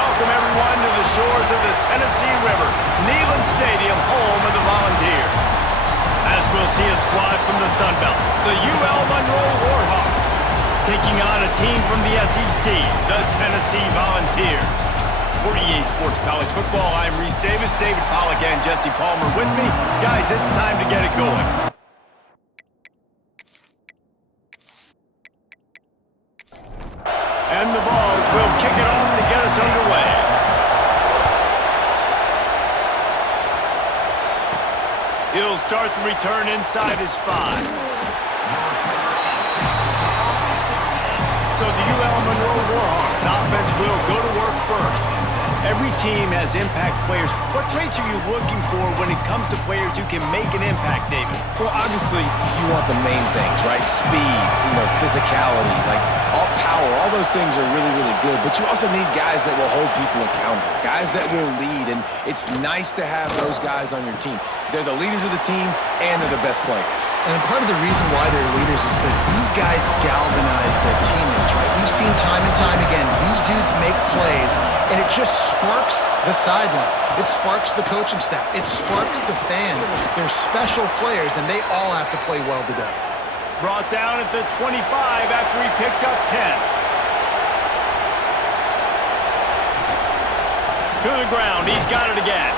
welcome everyone to the shores of the Tennessee River, Neyland Stadium, home of the Volunteers. As we'll see a squad from the Sun Belt, the UL Monroe Warhawks, taking on a team from the SEC, the Tennessee Volunteers. For EA Sports College Football, I'm Reese Davis, David Pollack, and Jesse Palmer with me. Guys, it's time to get it going. And the Vols will kick it off to get us underway. He'll start the return inside his 5. So the UL Monroe Warhawks offense will go to work first. Every team has impact players. What traits are you looking for when it comes to players who can make an impact, David? Well, obviously, you want the main things, right? Speed, physicality, like all power, all those things are really, really good. But you also need guys that will hold people accountable, guys that will lead, and it's nice to have those guys on your team. They're the leaders of the team, and they're the best players. And part of the reason why they're leaders is because these guys galvanize their teammates, right? We've seen time and time again, these dudes make plays, and it just sparks the sideline. It sparks the coaching staff. It sparks the fans. They're special players, and they all have to play well today. Brought down at the 25 after he picked up 10. To the ground, he's got it again.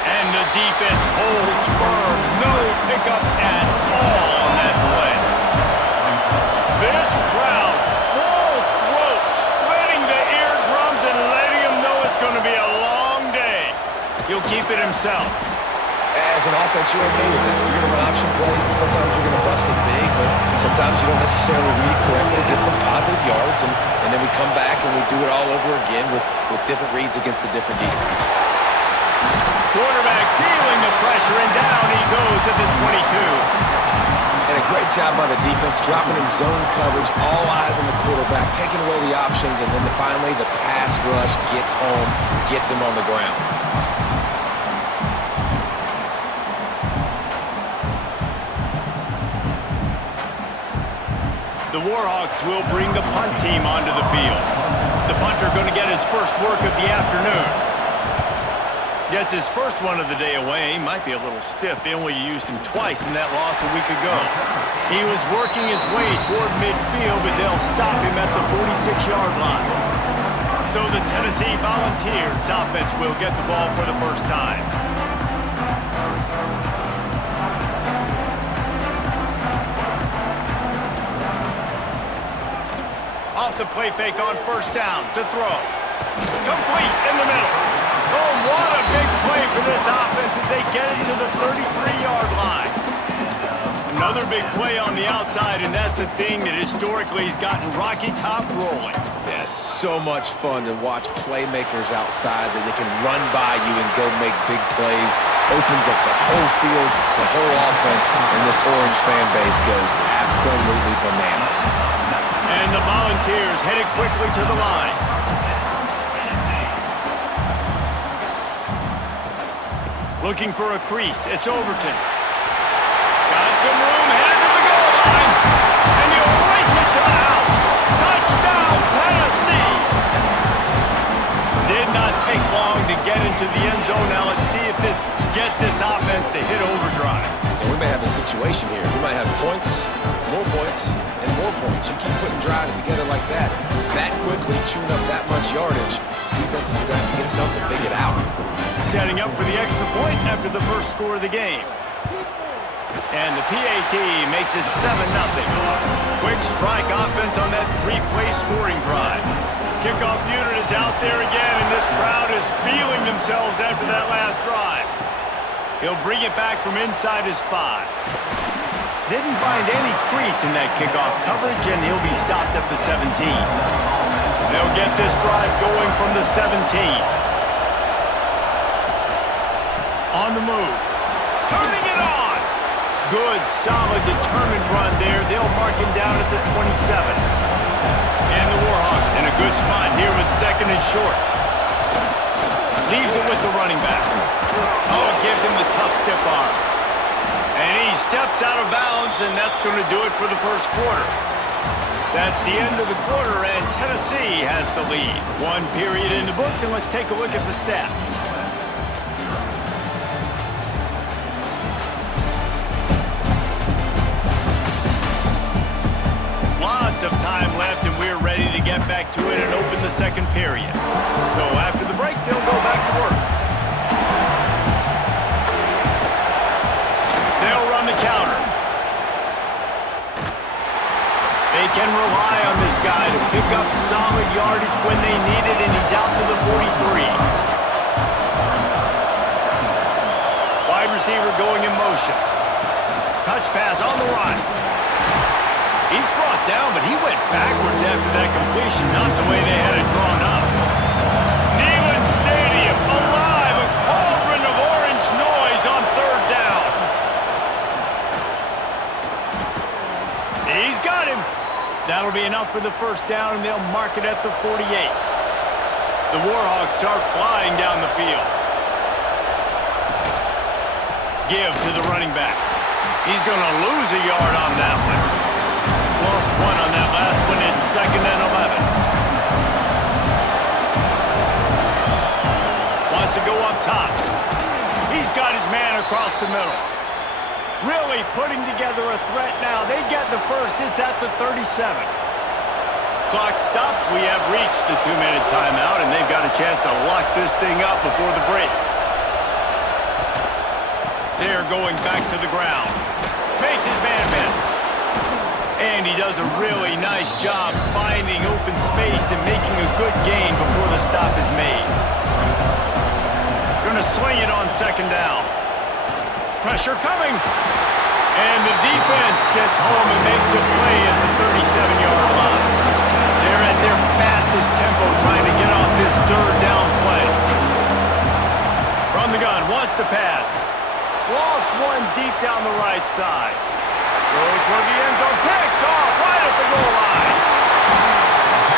And the defense holds firm. No pickup at all on that play. This crowd, full throat, splitting the eardrums and letting him know it's going to be a long day. He'll keep it himself. As an offense, you're okay with that. You're going to run option plays, and sometimes you're going to bust it big, but sometimes you don't necessarily read it correctly, get some positive yards, and then we come back and we do it all over again with different reads against the different defense. Quarterback feeling the pressure, and down he goes at the 22. And a great job by the defense, dropping in zone coverage, all eyes on the quarterback, taking away the options, and then finally the pass rush gets home, gets him on the ground. The Warhawks will bring the punt team onto the field. The punter going to get his first work of the afternoon. Gets his first one of the day away. Might be a little stiff. They only used him twice in that loss a week ago. He was working his way toward midfield, but they'll stop him at the 46-yard line. So the Tennessee Volunteers offense will get the ball for the first time. Off the play fake on first down to throw. Complete in the middle. Oh, what a big play for this offense as they get it to the 33-yard line. Another big play on the outside, and that's the thing that historically has gotten Rocky Top rolling. Yeah, so much fun to watch playmakers outside that they can run by you and go make big plays. Opens up the whole field, the whole offense, and this Orange fan base goes absolutely bananas. And the Volunteers headed quickly to the line. Looking for a crease. It's Overton. Got some room, headed to the goal line. And you race it to the house. Touchdown, Tennessee. Did not take long to get into the end zone. Now let's see if this gets this offense to hit overdrive. And we may have a situation here. We might have points, and more points. You keep putting drives together like that quickly, chewing up that much yardage, defenses are going to have to get something figured out. Setting up for the extra point after the first score of the game. And the PAT makes it 7-0. Quick strike offense on that 3-play scoring drive. Kickoff unit is out there again, and this crowd is feeling themselves after that last drive. He'll bring it back from inside his 5. Didn't find any crease in that kickoff coverage, and he'll be stopped at the 17. They'll get this drive going from the 17. On the move. Turning it on! Good, solid, determined run there. They'll mark him down at the 27. And the Warhawks in a good spot here with second and short. Leaves it with the running back. Oh, gives him the tough stiff arm. And he steps out of bounds, and that's going to do it for the first quarter. That's the end of the quarter, and Tennessee has the lead. One period in the books, and let's take a look at the stats. Lots of time left, and we're ready to get back to it and open the second period. So after the break, they'll go back to work. They'll run the counter. They can rely on this guy to pick up solid yardage when they need it, and he's out to the 43. Wide receiver going in motion. Touch pass on the run. He's brought down, but he went backwards after that completion, not the way they had it drawn up. Neyland Stadium, alive, a cauldron of orange noise on third down. He's got him. That'll be enough for the first down, and they'll mark it at the 48. The Warhawks are flying down the field. Give to the running back. He's going to lose a yard on that one. Lost one on that last one. It's 2nd and 11. Wants to go up top. He's got his man across the middle. Really putting together a threat now. They get the first. It's at the 37. Clock stops. We have reached the 2-minute timeout, and they've got a chance to lock this thing up before the break. They're going back to the ground. Makes his man miss. And he does a really nice job finding open space and making a good gain before the stop is made. Going to swing it on 2nd down. Pressure coming. And the defense gets home and makes a play at the 37-yard line. They're at their fastest tempo trying to get off this 3rd down play. From the gun, wants to pass. Lost one deep down the right side. Throw toward the end zone, picked off right at the goal line.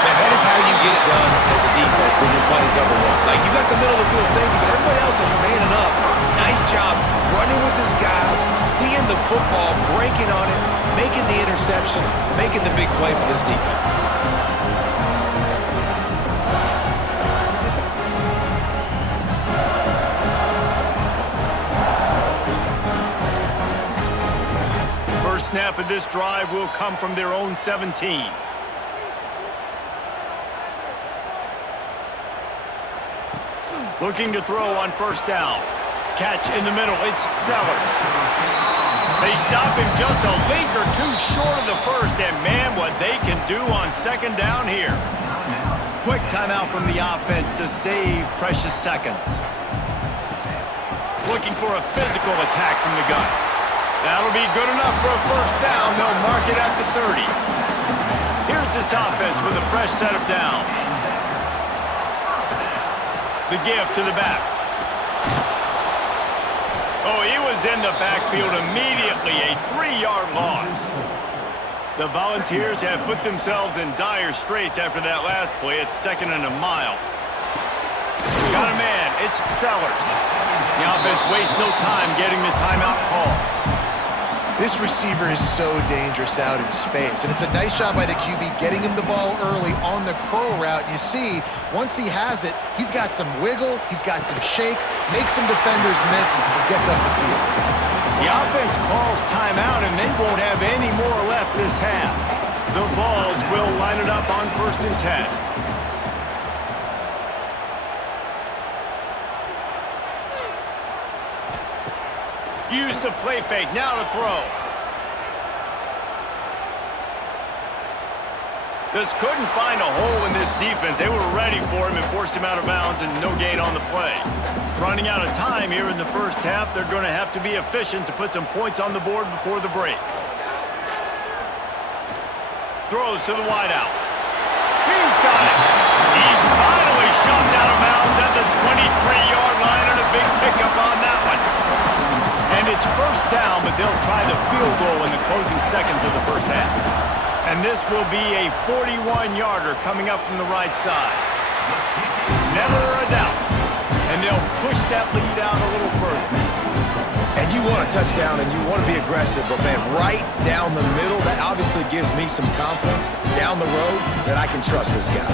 Man, that is how you get it done as a defense when you're playing cover one. Like, you got the middle of the field safety, but everybody else is manning up. Nice job running with this guy, seeing the football, breaking on it, making the interception, making the big play for this defense. Snap of this drive will come from their own 17. Looking to throw on 1st down. Catch in the middle. It's Sellers. They stop him just a link or two short of the first, and man, what they can do on 2nd down here. Quick timeout from the offense to save precious seconds. Looking for a physical attack from the gun. That'll be good enough for a 1st down. They'll mark it at the 30. Here's this offense with a fresh set of downs. The give to the back. Oh, he was in the backfield immediately. A 3-yard loss. The Volunteers have put themselves in dire straits after that last play. It's 2nd and a mile. Got a man. It's Sellers. The offense wastes no time getting the timeout call. This receiver is so dangerous out in space, and it's a nice job by the QB getting him the ball early on the curl route. You see, once he has it, he's got some wiggle, he's got some shake, makes some defenders miss, and gets up the field. The offense calls timeout, and they won't have any more left this half. The Vols will line it up on 1st and 10. Use the play fake, now to throw. Just couldn't find a hole in this defense. They were ready for him and forced him out of bounds, and no gain on the play. Running out of time here in the first half, they're going to have to be efficient to put some points on the board before the break. Throws to the wideout. He's got it. He's finally shoved out of bounds at the 23-yard line, and a big pickup on that one. And it's 1st down, but they'll try the field goal in the closing seconds of the first half. And this will be a 41-yarder coming up from the right side. Never a doubt. And they'll push that lead out a little further. And you want to touchdown and you want to be aggressive, but, man, right down the middle, that obviously gives me some confidence down the road that I can trust this guy.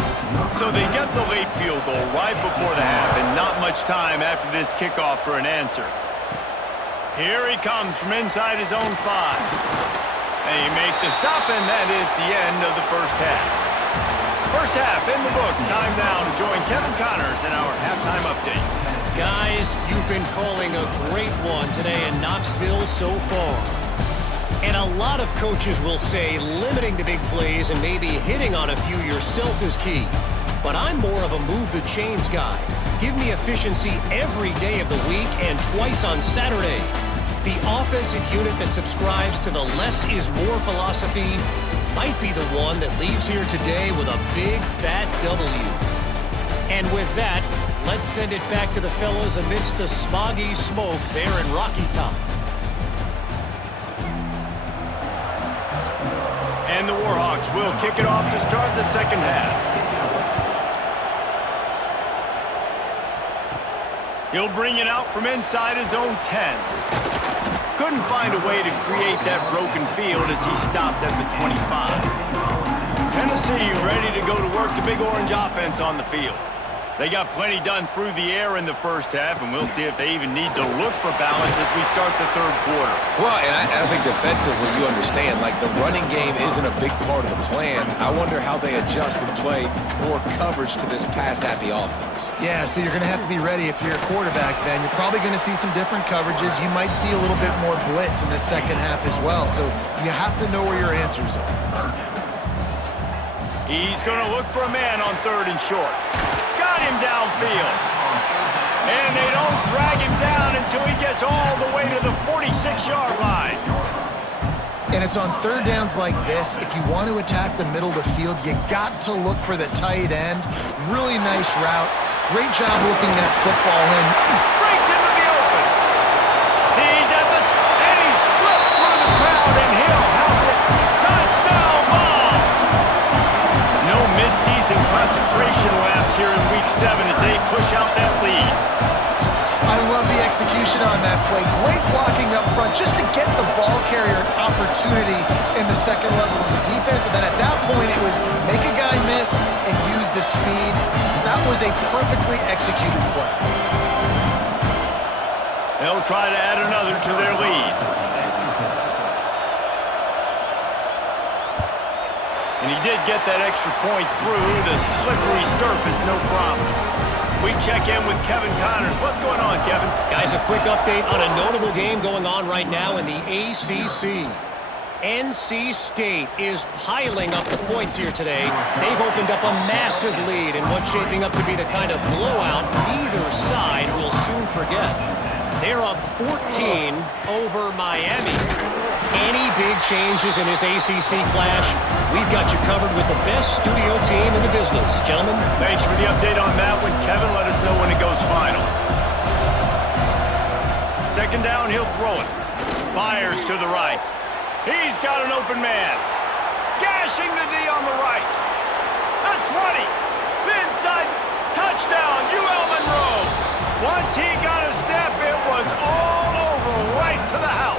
So they get the late field goal right before the half and not much time after this kickoff for an answer. Here he comes from inside his own 5. They make the stop, and that is the end of the first half. First half in the books. Time now to join Kevin Connors in our halftime update. Guys, you've been calling a great one today in Knoxville so far. And a lot of coaches will say limiting the big plays and maybe hitting on a few yourself is key. But I'm more of a move the chains guy. Give me efficiency every day of the week and twice on Saturday. The offensive unit that subscribes to the less is more philosophy might be the one that leaves here today with a big fat W. And with that, let's send it back to the fellas amidst the smoggy smoke there in Rocky Top. And the Warhawks will kick it off to start the second half. He'll bring it out from inside his own 10. Couldn't find a way to create that broken field as he stopped at the 25. Tennessee ready to go to work the Big Orange offense on the field. They got plenty done through the air in the first half, and we'll see if they even need to look for balance as we start the third quarter. Well, and I think defensively, you understand, like the running game isn't a big part of the plan. I wonder how they adjust and play more coverage to this pass-happy offense. Yeah, so you're going to have to be ready if you're a quarterback then. You're probably going to see some different coverages. You might see a little bit more blitz in the second half as well, so you have to know where your answers are. He's going to look for a man on 3rd and short. Got him downfield. And they don't drag him down until he gets all the way to the 46-yard line. And it's on 3rd downs like this. If you want to attack the middle of the field, you got to look for the tight end. Really nice route. Great job looking that football in. Breaks into the open. He's at the and he slipped through the crowd, and Hill house it. Touchdown ball. No midseason concentration laps here in Week 7 as they push out that lead. I love the execution on that play. Great blocking up front just to get the ball carrier an opportunity in the second level of the defense. And then at that point, it was make a guy miss and use the speed. That was a perfectly executed play. They'll try to add another to their lead. And he did get that extra point through the slippery surface, no problem. We check in with Kevin Connors. What's going on, Kevin? Guys, a quick update on a notable game going on right now in the ACC. NC State is piling up the points here today. They've opened up a massive lead in what's shaping up to be the kind of blowout neither side will soon forget. They're up 14 over Miami. Any big changes in this ACC clash, we've got you covered with the best studio team in the business. Gentlemen. Thanks for the update on that one, Kevin. Let us know when it goes final. Second down, he'll throw it. Fires to the right. He's got an open man. Gashing the D on the right. The 20. The inside. Touchdown, UL Monroe. Once he got a step, it was all over right to the house.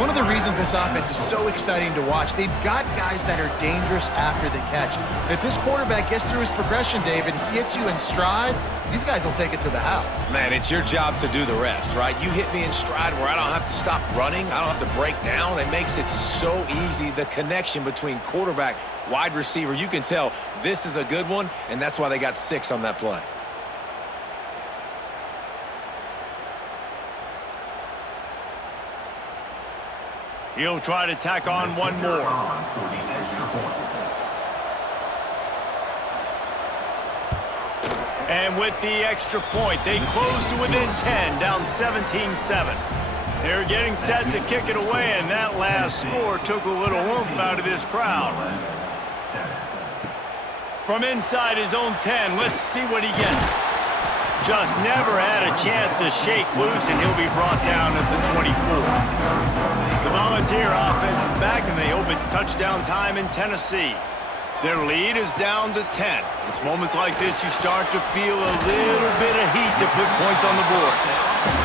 One of the reasons this offense is so exciting to watch, they've got guys that are dangerous after the catch. And if this quarterback gets through his progression, David, he hits you in stride, these guys will take it to the house. Man, it's your job to do the rest, right? You hit me in stride where I don't have to stop running. I don't have to break down. It makes it so easy. The connection between quarterback, wide receiver, you can tell this is a good one, and that's why they got 6 on that play. He'll try to tack on one more. And with the extra point, they close to within 10, down 17-7. They're getting set to kick it away, and that last score took a little oomph out of this crowd. From inside his own 10, let's see what he gets. Just never had a chance to shake loose, and he'll be brought down at the 24. The Volunteer offense is back, and they hope it's touchdown time in Tennessee. Their lead is down to 10. It's moments like this you start to feel a little bit of heat to put points on the board.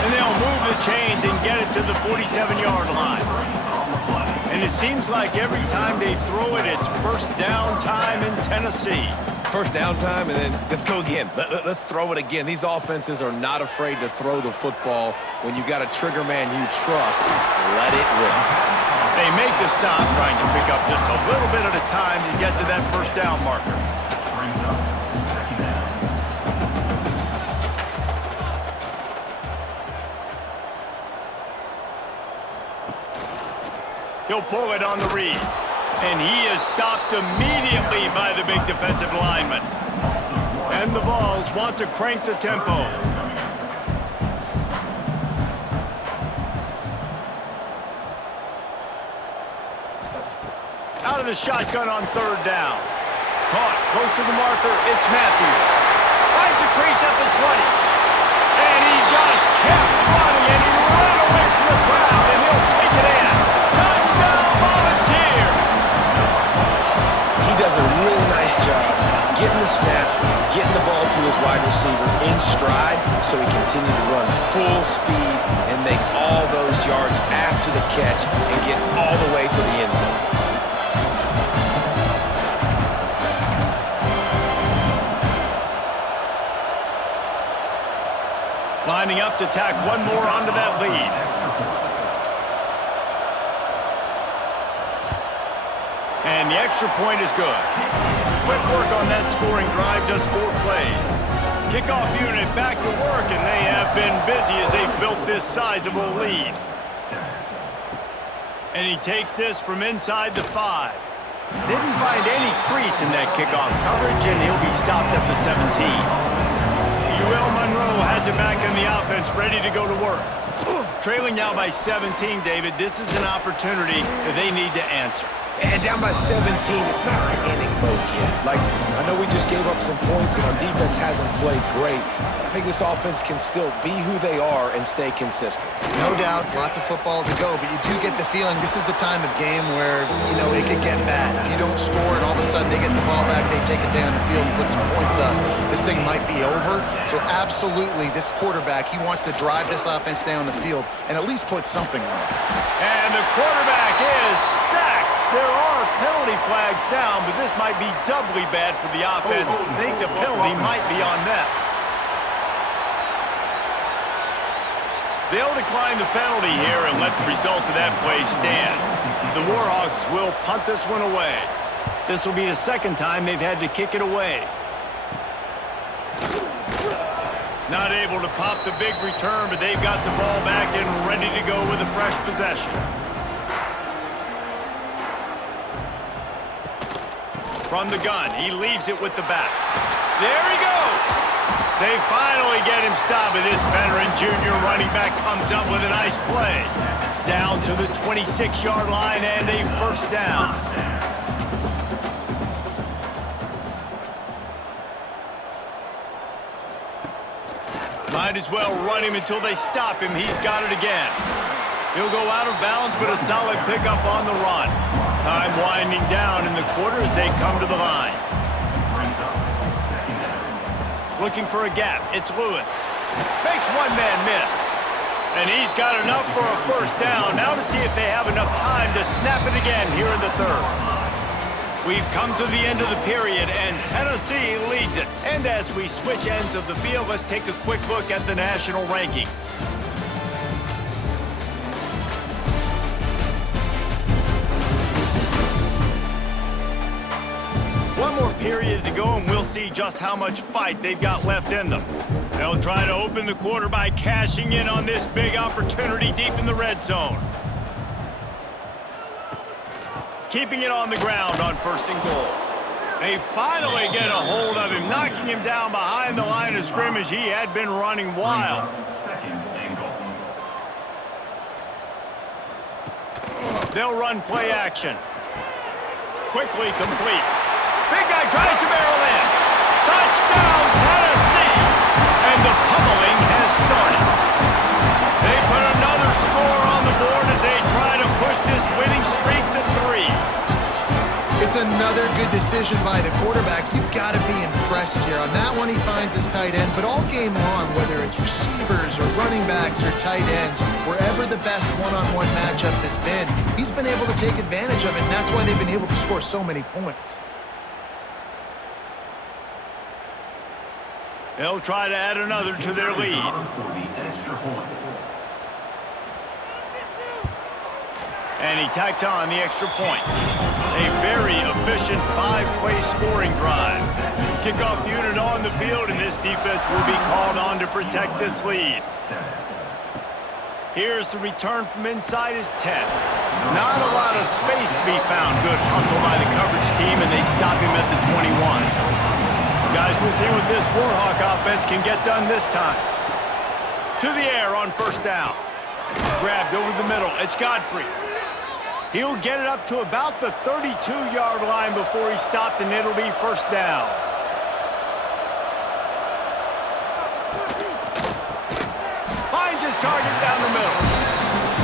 And they'll move the chains and get it to the 47-yard line. And it seems like every time they throw it, it's first down time in Tennessee. First down time, and then let's go again. Let's throw it again. These offenses are not afraid to throw the football. When you got a trigger man you trust, let it rip. They make the stop, trying to pick up just a little bit at a time to get to that first down marker. He'll pull it on the read. And he is stopped immediately by the big defensive lineman. And the Vols want to crank the tempo. Out of the shotgun on third down. Caught close to the marker, it's Matthews. Finds a crease at the 20. And he just kept running, and he ran away from the crowd, and he'll take it in. Touchdown, Volunteers! He does a really nice job getting the snap, getting the ball to his wide receiver in stride so he continued to run full speed and make all those yards after the catch and get all the way to the end zone. Lining up to tack one more onto that lead. And the extra point is good. Quick work on that scoring drive, just 4 plays. Kickoff unit back to work, and they have been busy as they've built this sizable lead. And he takes this from inside the 5. Didn't find any crease in that kickoff coverage, and he'll be stopped at the 17. Monroe has it back in the offense, ready to go to work. Trailing now by 17, David. This is an opportunity that they need to answer. And down by 17, it's not panic mode yet. Like, I know we just gave up some points and our defense hasn't played great. I think this offense can still be who they are and stay consistent. No doubt, lots of football to go, but you do get the feeling this is the time of game where, you know, it could get bad. If you don't score and all of a sudden they get the ball back, they take it down the field and put some points up, this thing might be over. So absolutely, this quarterback, he wants to drive this offense down the field and at least put something on it. And the quarterback is sacked. There are penalty flags down, but this might be doubly bad for the offense. I think the penalty might be on them. They'll decline the penalty here and let the result of that play stand. The Warhawks will punt this one away. This will be the second time they've had to kick it away. Not able to pop the big return, but they've got the ball back and ready to go with a fresh possession. From the gun, he leaves it with the back. There he goes! They finally get him stopped, and this veteran junior running back comes up with a nice play. Down to the 26-yard line and a first down. Might as well run him until they stop him. He's got it again. He'll go out of bounds, but a solid pickup on the run. Time winding down in the quarter as they come to the line. Looking for a gap. It's Lewis. Makes one man miss. And he's got enough for a first down. Now to see if they have enough time to snap it again here in the third. We've come to the end of the period, and Tennessee leads it. And as we switch ends of the field, let's take a quick look at the national rankings. One more period to go, and we'll see just how much fight they've got left in them. They'll try to open the quarter by cashing in on this big opportunity deep in the red zone. Keeping it on the ground on first and goal. They finally get a hold of him, knocking him down behind the line of scrimmage. He had been running wild. They'll run play action. Quickly complete. Big guy tries to barrel in. Touchdown, Tennessee! And the pummeling has started. They put another score on the board as they try to push this winning streak to 3. It's another good decision by the quarterback. You've got to be impressed here. On that one, he finds his tight end, but all game long, whether it's receivers or running backs or tight ends, wherever the best one-on-one matchup has been, he's been able to take advantage of it, and that's why they've been able to score so many points. They'll try to add another to their lead. And he tacks on the extra point. A very efficient 5-play scoring drive. Kickoff unit on the field, and this defense will be called on to protect this lead. Here's the return from inside his 10. Not a lot of space to be found. Good hustle by the coverage team, and they stop him at the 21. Guys, we'll see what this Warhawk offense can get done this time. To the air on first down. Grabbed over the middle. It's Godfrey. He'll get it up to about the 32-yard line before he's stopped, and it'll be first down. Finds his target down the middle.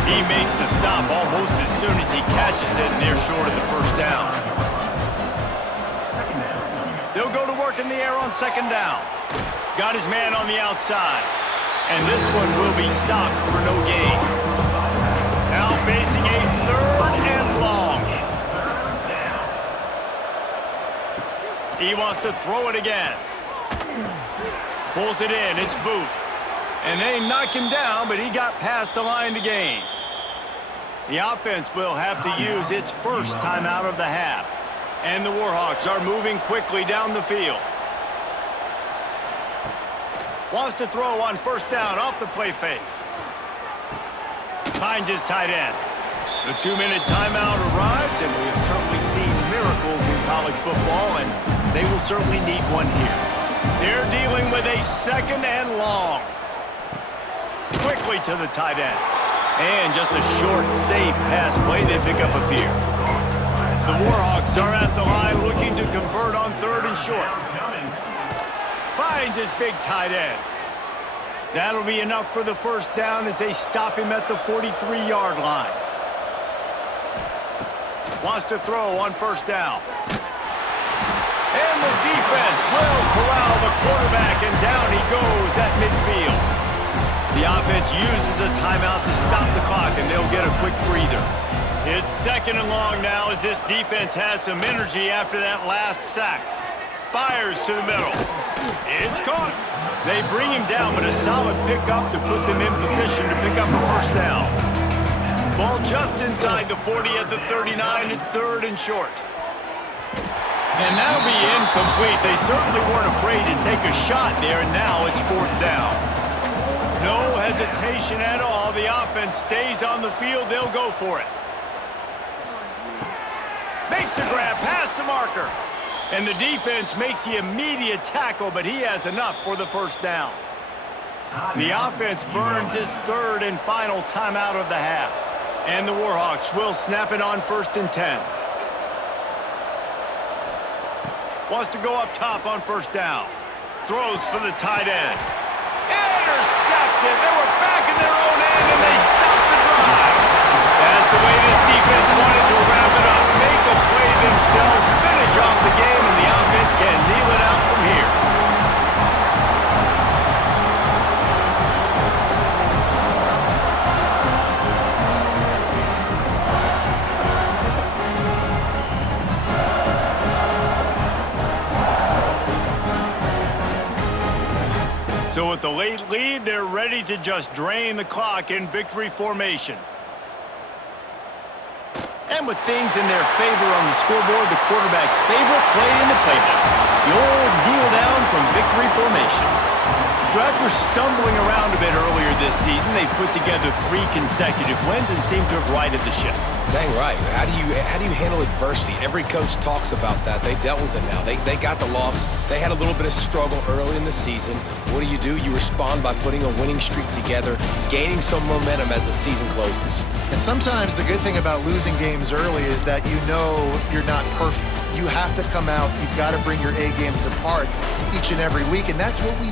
He makes the stop almost as soon as he catches it, and they're short of the first down. They'll go to work in the air on second down. Got his man on the outside. And this one will be stopped for no gain. Now facing a third and long. He wants to throw it again. Pulls it in. It's Booth. And they knock him down, but he got past the line to gain. The offense will have to use its first timeout of the half. And the Warhawks are moving quickly down the field. Wants to throw on first down off the play fake. Finds his tight end. The 2-minute timeout arrives, and we have certainly seen miracles in college football, and they will certainly need one here. They're dealing with a second and long. Quickly to the tight end. And just a short, safe pass play. They pick up a few. The Warhawks are at the line looking to convert on third and short. Finds his big tight end. That'll be enough for the first down as they stop him at the 43-yard line. Wants to throw on first down. And the defense will corral the quarterback, and down he goes at midfield. The offense uses a timeout to stop the clock, and they'll get a quick breather. It's second and long now as this defense has some energy after that last sack. Fires to the middle. It's caught. They bring him down, but a solid pickup to put them in position to pick up a first down. Ball just inside the 40 at the 39. It's third and short. And that'll be incomplete. They certainly weren't afraid to take a shot there, and now it's fourth down. No hesitation at all. The offense stays on the field. They'll go for it. Makes a grab past the marker. And the defense makes the immediate tackle, but he has enough for the first down. The offense burns his third and final timeout of the half. And the Warhawks will snap it on first and 10. Wants to go up top on first down. Throws for the tight end. Intercepted. They were back in their own end, and they stopped the drive. That's the way this defense wanted to wrap it up. Make a play themselves, finish off the game, and the offense can kneel it out from here. So with the late lead, they're ready to just drain the clock in victory formation. And with things in their favor on the scoreboard, the quarterback's favorite play in the playbook, the old kneel down from victory formation. So after stumbling around a bit earlier this season, they've put together 3 consecutive wins and seem to have righted the ship. Dang right. How do you handle adversity? Every coach talks about that. They dealt with it now. They got the loss. They had a little bit of struggle early in the season. What do? You respond by putting a winning streak together, gaining some momentum as the season closes. And sometimes the good thing about losing games early is that you know you're not perfect. You have to come out. You've got to bring your A game to the park each and every week, and that's what we